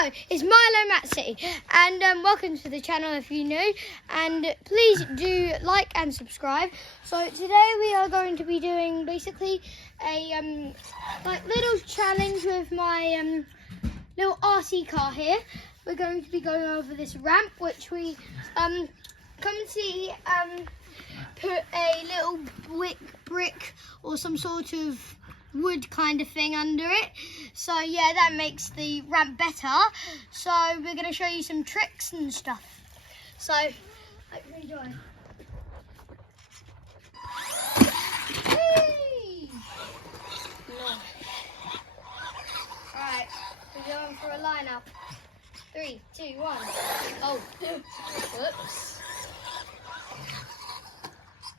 Hello, it's Milo Matsi, and welcome to the channel if you're new, and please do like and subscribe. So today we are going to be doing basically a like little challenge with my little RC car here. We're going to be going over this ramp, which we come see put a little brick or some sort of wood kind of thing under it, so yeah, that makes the ramp better. So we're going to show you some tricks and stuff, so hope you enjoy. Whee! No. Alright, we're going for a line up. 3, 2, 1. Oh, whoops.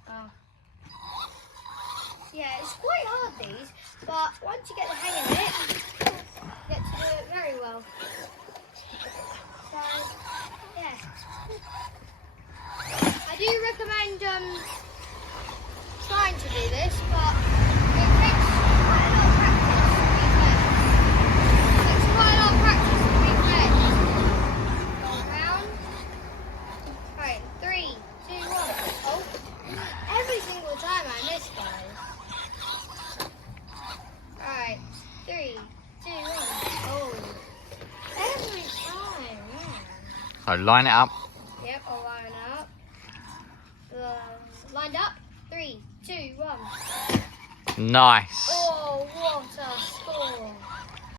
Oh. Yeah, it's quite hard, these, but once you get the hang of it, you get to do it very well. So, yeah. I do recommend trying to do this, but it takes quite a lot of practice to be fair. Go around. Alright, 3, 2, 1. Oh, every single time I miss, guys. Alright, 3, 2, 1. Oh, every time, yeah. So line it up. Yep, I'll line it up. Lined up. 3, 2, 1. Nice. Oh, what a score.